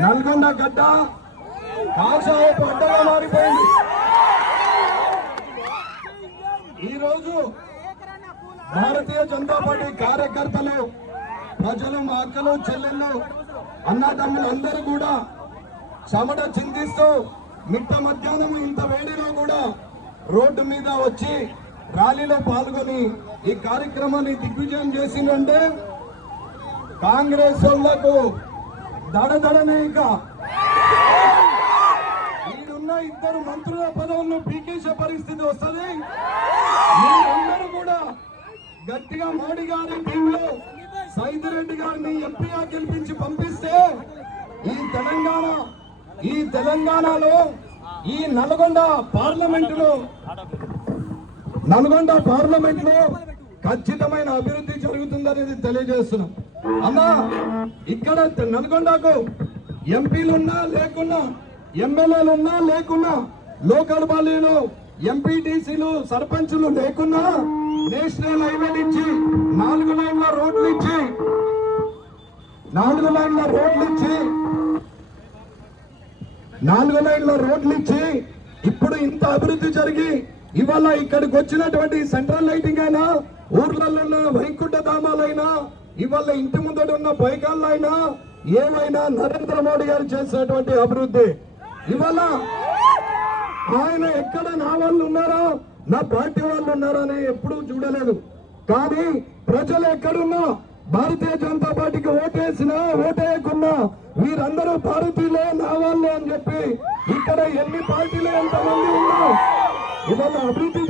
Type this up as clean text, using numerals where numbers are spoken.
నల్గొండ గడ్డ కాషాయపు అడ్డగా మారిపోయింది. ఈరోజు భారతీయ జనతా పార్టీ కార్యకర్తలు, ప్రజలు, మా అక్కలు, చెల్లెళ్ళు, అన్నదమ్ములు అందరూ కూడా చెమట చిందిస్తూ మిట్ట మధ్యాహ్నం ఇంత వేడిలో కూడా రోడ్డు మీద వచ్చి ర్యాలీలో పాల్గొని ఈ కార్యక్రమాన్ని దిగ్విజయం చేసిందంటే కాంగ్రెస్ వాళ్లకు దడదడనే. ఇక ఈడున్న ఇద్దరు మంత్రుల పదవులను పీకేసే పరిస్థితి వస్తుంది. మీరందరూ కూడా గట్టిగా మోడీ గారి టీంలో సైదిరెడ్డి గారిని ఎంపీగా గెలిపించి పంపిస్తే ఈ తెలంగాణలో ఈ నల్గొండ పార్లమెంటులో ఖచ్చితమైన అభివృద్ధి జరుగుతుందనేది తెలియజేస్తున్నాం. అన్నా, ఇక్కడ నల్గొండకు ఎంపీలున్నా లేకున్నా, ఎమ్మెల్యేలున్నా లేకున్నా, లోకల్ బాడీలు, ఎంపీటీసీలు, సర్పంచులు లేకున్నా నేషనల్ హైవే ఇచ్చి 4 లైన్ల రోడ్లు ఇచ్చి ఇప్పుడు ఇంత అభివృద్ధి జరిగి ఇవాళ ఇక్కడికి వచ్చినటువంటి సెంట్రల్ లైటింగ్ అయినా, ఊర్లలో ఉన్న వైకుంఠ ధామాలైనా, ఇవాళ ఇంటి ముందట ఉన్న బైకాళ్ళైనా ఏమైనా నరేంద్ర మోడీ గారు చేసినటువంటి అభివృద్ధి. ఇవాళ ఆయన ఎక్కడ నా వాళ్ళు ఉన్నారా, నా పార్టీ వాళ్ళు ఉన్నారా అని ఎప్పుడూ చూడలేదు. కానీ ప్రజలు ఎక్కడున్నా, భారతీయ జనతా పార్టీకి ఓటేసినా ఓటేయకున్నా వీరందరూ భారతీయులే, నా వాళ్ళే అని చెప్పి ఇక్కడ ఎన్ని పార్టీలు ఎంతమంది ఉన్నా ఇవాళ అభివృద్ధి